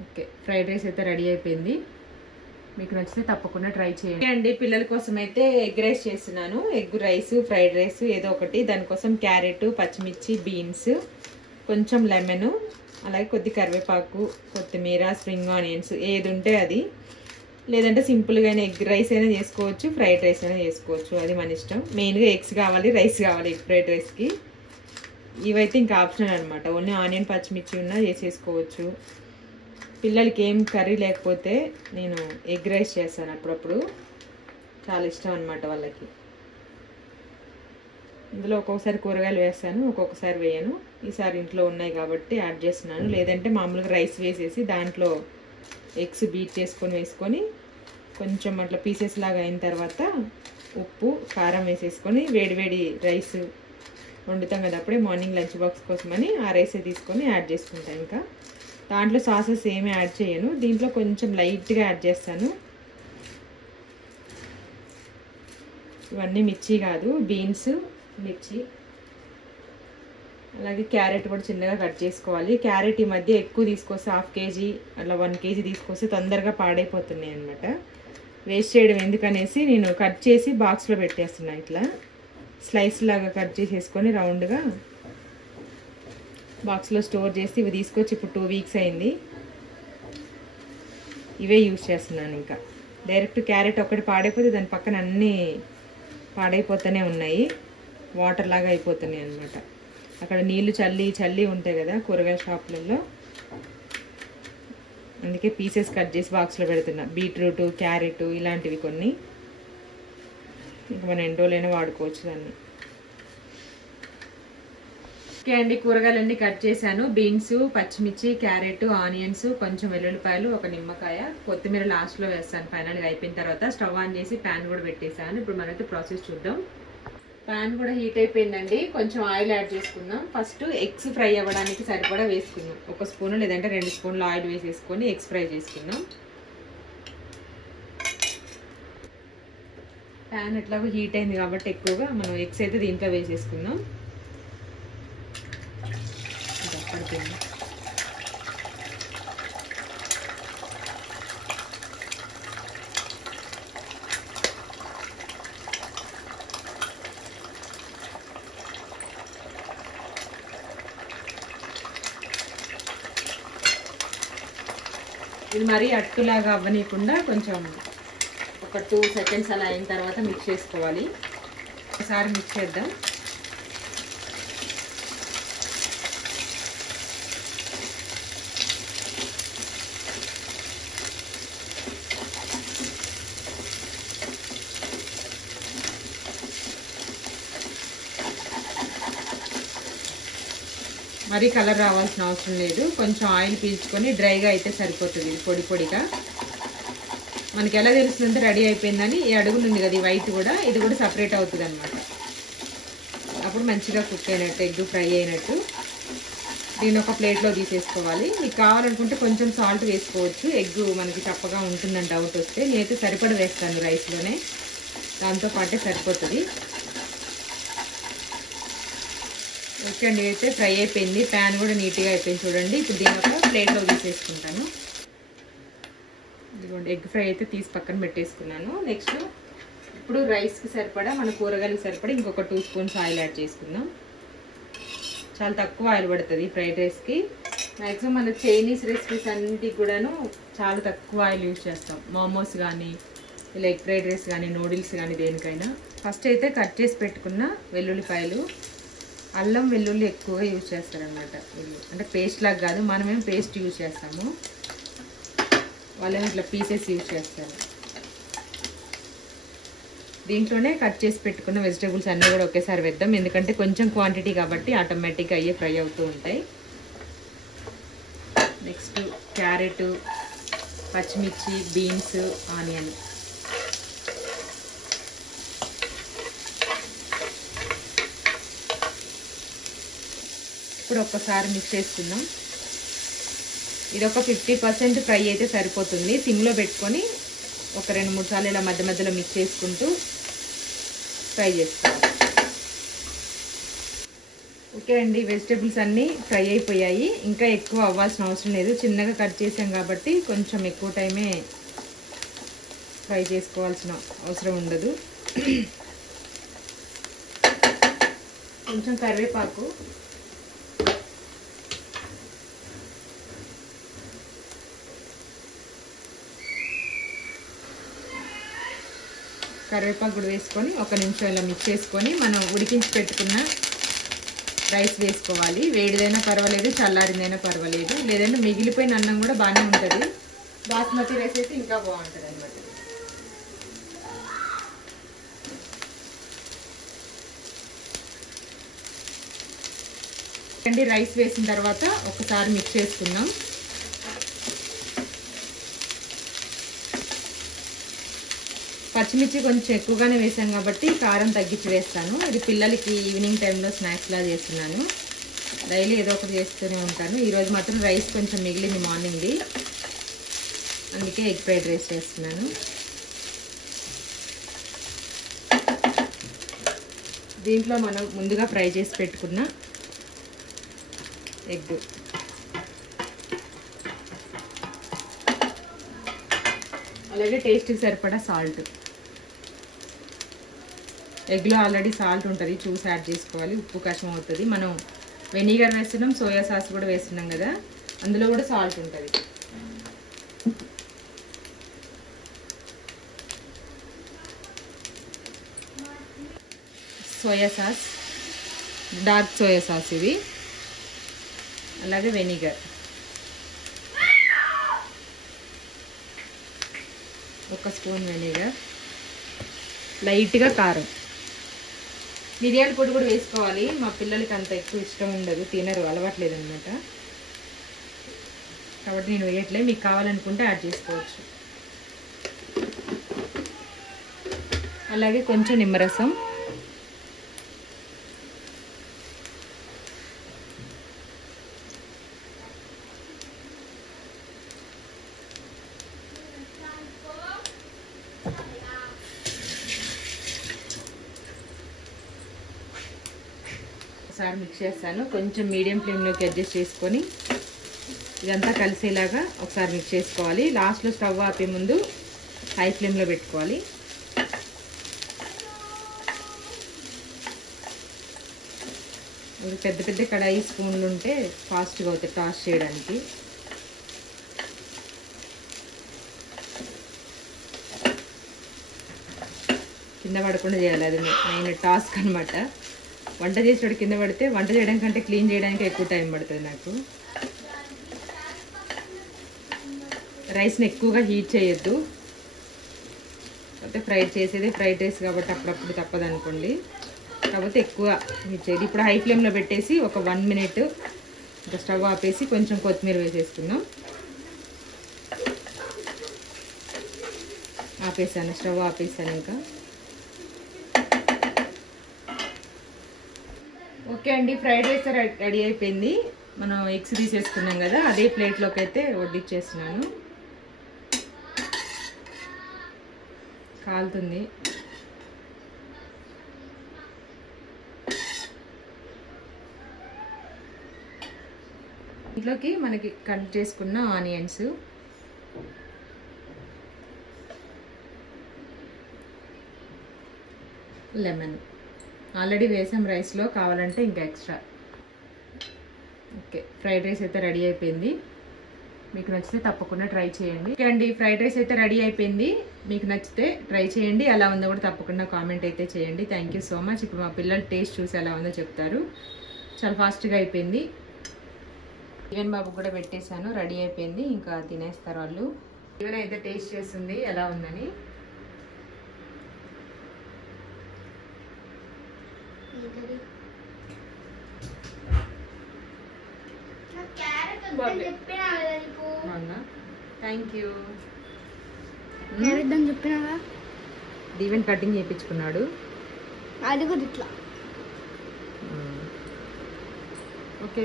Okay, fried rice అయితే ready అయిపోయింది. మీకు నచ్చితే తప్పకుండా ట్రై చేయండి అండి. పిల్లల కోసం అయితే ఎగ్ రైస్ చేస్తున్నాను. ఎగ్ రైస్, ఫ్రైడ్ రైస్ ఏదో ఒకటి. దానికోసం క్యారెట్, పచ్చిమిర్చి, బీన్స్, కొంచెం లెమన్, అలాగే కొద్ది కరివేపాకు, కొత్తిమీర, స్ప్రింగ్ ఆనియన్స్ ఏది ఉంటే అది. లేదంటే సింపుల్గా ఎగ్ రైస్ అయినా చేసుకోవచ్చు, ఫ్రైడ్ రైస్ అయినా చేసుకోవచ్చు, అది మన ఇష్టం. మెయిన్గా ఎగ్స్ కావాలి, రైస్ కావాలి ఎగ్ ఫ్రైడ్ రైస్కి. ఇవైతే ఇంకా ఆప్షనల్ అనమాట. ఓన్లీ ఆనియన్, పచ్చిమిర్చి ఉన్నా చేసేసుకోవచ్చు. పిల్లలకి ఏం కర్రీ లేకపోతే నేను ఎగ్ రైస్ చేస్తాను అప్పుడప్పుడు. చాలా ఇష్టం అనమాట వాళ్ళకి. ఇందులో ఒక్కొక్కసారి కూరగాయలు వేస్తాను, ఒక్కొక్కసారి వేయను. ఈసారి ఇంట్లో ఉన్నాయి కాబట్టి యాడ్ చేస్తున్నాను. లేదంటే మామూలుగా రైస్ వేసేసి దాంట్లో ఎగ్స్ బీట్ చేసుకొని వేసుకొని కొంచెం అట్లా పీసెస్ లాగా అయిన తర్వాత ఉప్పు, కారం వేసేసుకొని వేడివేడి రైస్ వండుతాం కదా అప్పుడే మార్నింగ్ లంచ్ బాక్స్ కోసమని ఆ రైసే తీసుకొని యాడ్ చేసుకుంటాను. ఇంకా దాంట్లో సాసెస్ ఏమీ యాడ్ చేయను. దీంట్లో కొంచెం లైట్గా యాడ్ చేస్తాను. ఇవన్నీ మిర్చి కాదు, బీన్స్, మిర్చి, అలాగే క్యారెట్ కూడా చిన్నగా కట్ చేసుకోవాలి. క్యారెట్ ఈ మధ్య ఎక్కువ తీసుకొస్తే 1/2 kg అట్లా 1 kg తీసుకొస్తే తొందరగా పాడైపోతున్నాయి అనమాట. వేస్ట్ చేయడం ఎందుకనేసి నేను కట్ చేసి బాక్స్లో పెట్టేస్తున్నాను. ఇట్లా స్లైస్ లాగా కట్ చేసేసుకొని రౌండ్గా బాక్స్లో స్టోర్ చేసి ఇవి తీసుకొచ్చి ఇప్పుడు 2 weeks అయింది. ఇవే యూజ్ చేస్తున్నాను. ఇంకా డైరెక్ట్ క్యారెట్ ఒక్కటి పాడైపోతే దాని పక్కన అన్నీ పాడైపోతూనే ఉన్నాయి, వాటర్ లాగా అయిపోతున్నాయి అనమాట. అక్కడ నీళ్లు చల్లి చల్లి ఉంటాయి కదా కూరగాయల షాపులలో, అందుకే పీసెస్ కట్ చేసి బాక్స్లో పెడుతున్నా. బీట్రూట్, క్యారెట్ ఇలాంటివి కొన్ని. ఇంకా మనం ఎన్ని రోజులైనా వాడుకోవచ్చు దాన్ని. ఓకే అండి, కూరగాయలన్నీ కట్ చేశాను. బీన్స్, పచ్చిమిర్చి, క్యారెట్, ఆనియన్స్, కొంచెం వెల్లుల్లిపాయలు, ఒక నిమ్మకాయ, కొత్తిమీర లాస్ట్లో వేస్తాను ఫైనల్గా అయిపోయిన తర్వాత. స్టవ్ ఆన్ చేసి ప్యాన్ కూడా పెట్టేశాను. ఇప్పుడు మనమైతే ప్రాసెస్ చూద్దాం. ప్యాన్ కూడా హీట్ అయిపోయిందండి. కొంచెం ఆయిల్ యాడ్ చేసుకుందాం. ఫస్ట్ ఎగ్స్ ఫ్రై అవ్వడానికి సరిపడా వేసుకుందాం. 1 స్పూన్ లేదంటే 2 స్పూన్లు ఆయిల్ వేసేసుకొని ఎగ్స్ ఫ్రై చేసుకుందాం. ప్యాన్ ఎట్లాగో హీట్ అయింది కాబట్టి ఎక్కువగా మనం ఎగ్స్ అయితే దీంట్లో వేసేసుకుందాం. పడుతుంది. ఇది మరీ అట్టులాగా అవ్వనీయకుండా కొంచెం ఒక 2 seconds అలా అయిన తర్వాత మిక్స్ చేసుకోవాలి. ఒకసారి మిక్స్ చేద్దాం. మరీ కలర్ రావాల్సిన అవసరం లేదు. కొంచెం ఆయిల్ పీల్చుకొని డ్రైగా అయితే సరిపోతుంది. పొడి పొడిగా మనకి ఎలా తెలుస్తుందంటే రెడీ అయిపోయిందని. ఈ అడుగులు ఉంది కదా, ఈ వైట్ కూడా, ఇది కూడా సపరేట్ అవుతుంది అనమాట. అప్పుడు మంచిగా కుక్ అయినట్టు, ఎగ్ ఫ్రై అయినట్టు. దీన్ని ఒక ప్లేట్లో తీసేసుకోవాలి. మీకు కావాలనుకుంటే కొంచెం సాల్ట్ వేసుకోవచ్చు. ఎగ్ మనకి చప్పగా ఉంటుందని డౌట్ వస్తే నేనైతే సరిపడ వేస్తాను రైస్లోనే, దాంతోపాటే సరిపోతుంది. ఓకే అండి, అయితే ఫ్రై అయిపోయింది. ప్యాన్ కూడా నీట్గా అయిపోయింది చూడండి. ఇప్పుడు దీని ఒక ప్లేట్లో తీసేసుకుంటాను. ఇదిగోండి, ఎగ్ ఫ్రై అయితే తీసి పక్కన పెట్టేసుకున్నాను. నెక్స్ట్ ఇప్పుడు రైస్కి సరిపడా, మన కూరగాయలకు సరిపడా ఇంకొక 2 స్పూన్స్ ఆయిల్ యాడ్ చేసుకుందాం. చాలా తక్కువ ఆయిల్ పడుతుంది ఫ్రైడ్ రైస్కి. మ్యాక్సిమం మన చైనీస్ రెసిపీస్ అన్నిటికి కూడాను చాలా తక్కువ ఆయిల్ యూజ్ చేస్తాం. మోమోస్ కానీ, ఇలా ఎగ్ ఫ్రైడ్ రైస్ కానీ, నూడిల్స్ కానీ, దేనికైనా. ఫస్ట్ అయితే కట్ చేసి పెట్టుకున్న వెల్లుల్లిపాయలు, అల్లం వెల్లుల్లి ఎక్కువగా యూజ్ చేస్తారనమాట. అంటే పేస్ట్ లాగా కాదు, మనమేం పేస్ట్ యూజ్ చేస్తాము, వాళ్ళేమో ఇట్లా పీసెస్ యూజ్ చేస్తారు. దీంట్లోనే కట్ చేసి పెట్టుకున్న వెజిటేబుల్స్ అన్నీ కూడా ఒకేసారి వేద్దాం. ఎందుకంటే కొంచెం క్వాంటిటీ కాబట్టి ఆటోమేటిక్గా అయ్యే ఫ్రై అవుతూ ఉంటాయి. నెక్స్ట్ క్యారెట్, పచ్చిమిర్చి, బీన్స్, ఆనియన్. ఇప్పుడు ఒక్కసారి మిక్స్ చేసుకుందాం. ఇది ఒక 50% ఫ్రై అయితే సరిపోతుంది. సిమ్లో పెట్టుకొని ఒక 2-3 సార్లు ఇలా మధ్య మధ్యలో మిక్స్ చేసుకుంటూ ఫ్రై చేసుకోవాలి. ఓకే అండి, వెజిటేబుల్స్ అన్నీ ఫ్రై అయిపోయాయి. ఇంకా ఎక్కువ అవ్వాల్సిన అవసరం లేదు, చిన్నగా కట్ చేసాం కాబట్టి కొంచెం ఎక్కువ టైమే ఫ్రై చేసుకోవాల్సిన అవసరం ఉండదు. కొంచెం కరివేపాకు, కూడా వేసుకొని 1 నిమిషం ఇలా మిక్స్ చేసుకొని మనం ఉడికించి పెట్టుకున్న రైస్ వేసుకోవాలి. వేడిదైనా పర్వాలేదు, చల్లారిందైనా పర్వాలేదు, లేదంటే మిగిలిపోయిన అన్నం కూడా బాగానే ఉంటుంది. బాస్మతి రైస్ అయితే ఇంకా బాగుంటుంది అన్నమాట. అండి, రైస్ వేసిన తర్వాత ఒకసారి మిక్స్ చేసుకుందాం. పచ్చిమిర్చి కొంచెం ఎక్కువగానే వేసాం కాబట్టి కారం తగ్గించి వేస్తాను. ఇది పిల్లలకి ఈవినింగ్ టైంలో స్నాక్స్లా చేస్తున్నాను. డైలీ ఏదో ఒకటి చేస్తూనే ఉంటాను. ఈరోజు మాత్రం రైస్ కొంచెం మిగిలింది మార్నింగ్ది, అందుకే ఎగ్ ఫ్రైడ్ రైస్ చేస్తున్నాను. దీంట్లో మనం ముందుగా ఫ్రై చేసి పెట్టుకున్న ఎగ్, అలాగే టేస్ట్కి సరిపడా సాల్ట్. ఎగ్లో ఆల్రెడీ సాల్ట్ ఉంటుంది, చూసి యాడ్ చేసుకోవాలి. ఉప్పు కష్టం అవుతుంది. మనం వెనిగర్ వేస్తున్నాం, సోయా సాస్ కూడా వేస్తున్నాం కదా, అందులో కూడా సాల్ట్ ఉంటుంది. Soya sauce, dark soya sauce ఇది, అలాగే వెనిగర్, 1 స్పూన్ వెనిగర్, లైట్గా కారం, మిరియాల పొడి కూడా వేసుకోవాలి. మా పిల్లలకి అంత ఎక్కువ ఇష్టం ఉండదు, తినరు, అలవాట్లేదు అనమాట, కాబట్టి నేను వేయట్లేదు. మీకు కావాలనుకుంటే యాడ్ చేసుకోవచ్చు. అలాగే కొంచెం నిమ్మరసం, ఒకసారి మిక్స్ చేస్తాను. కొంచెం మీడియం ఫ్లేమ్లోకి అడ్జస్ట్ చేసుకొని ఇదంతా కలిసేలాగా ఒకసారి మిక్స్ చేసుకోవాలి. లాస్ట్లో స్టవ్ ఆపే ముందు హై ఫ్లేమ్లో పెట్టుకోవాలి. పెద్ద పెద్ద కడాయి స్పూన్లు ఉంటే ఫాస్ట్గా అవుతాయి టాస్ చేయడానికి. కింద పడకుండా చేయాలి, అది మెయిన్ టాస్క్ అనమాట. వంట చేసేవాడు కింద పడితే వంట చేయడం కంటే క్లీన్ చేయడానికి ఎక్కువ టైం పడుతుంది నాకు. రైస్ని ఎక్కువగా హీట్ చేయొద్దు, అయితే ఫ్రైడ్ చేసేది ఫ్రైడ్ రైస్ కాబట్టి అప్పుడప్పుడు తప్పదు అనుకోండి, కాకపోతే ఎక్కువ హీట్ చేయదు. ఇప్పుడు హై ఫ్లేమ్లో పెట్టేసి ఒక 1 మినిట్ ఇంకా స్టవ్ ఆపేసి కొంచెం కొత్తిమీర వేసేసుకుందాం. ఆపేసాను, స్టవ్ ఆపేసాను. ఇంకా ఓకే అండి, ఫ్రైడ్ రైస్ రెడీ అయిపోయింది. మనం ఎగ్స్ తీసేసుకున్నాం కదా, అదే ప్లేట్లోకి అయితే వడ్డిచ్చేస్తున్నాను. కాలుతుంది. ఇంట్లోకి మనకి కట్ చేసుకున్న ఆనియన్స్, లెమన్ ఆల్రెడీ వేసాం రైస్లో, కావాలంటే ఇంకా ఎక్స్ట్రా. ఓకే, ఫ్రైడ్ రైస్ అయితే రెడీ అయిపోయింది. మీకు నచ్చితే తప్పకుండా ట్రై చేయండి. ఓకే అండి, ఫ్రైడ్ రైస్ అయితే రెడీ అయిపోయింది. మీకు నచ్చితే ట్రై చేయండి. ఎలా ఉందో కూడా తప్పకుండా కామెంట్ అయితే చేయండి. Thank you so much. ఇప్పుడు మా పిల్లలు టేస్ట్ చూసి ఎలా ఉందో చెప్తారు. చాలా ఫాస్ట్గా అయిపోయింది. ఈవెన్ బాబు కూడా పెట్టేశాను, రెడీ అయిపోయింది. ఇంకా తినేస్తారు వాళ్ళు. ఈవెన్ అయితే టేస్ట్ చేస్తుంది ఎలా ఉందని. Thank you. చెప్పినా ఈవెన్ కటింగ్ చేయించుకున్నాడు. అది కూడా ఇట్లా. ఓకే.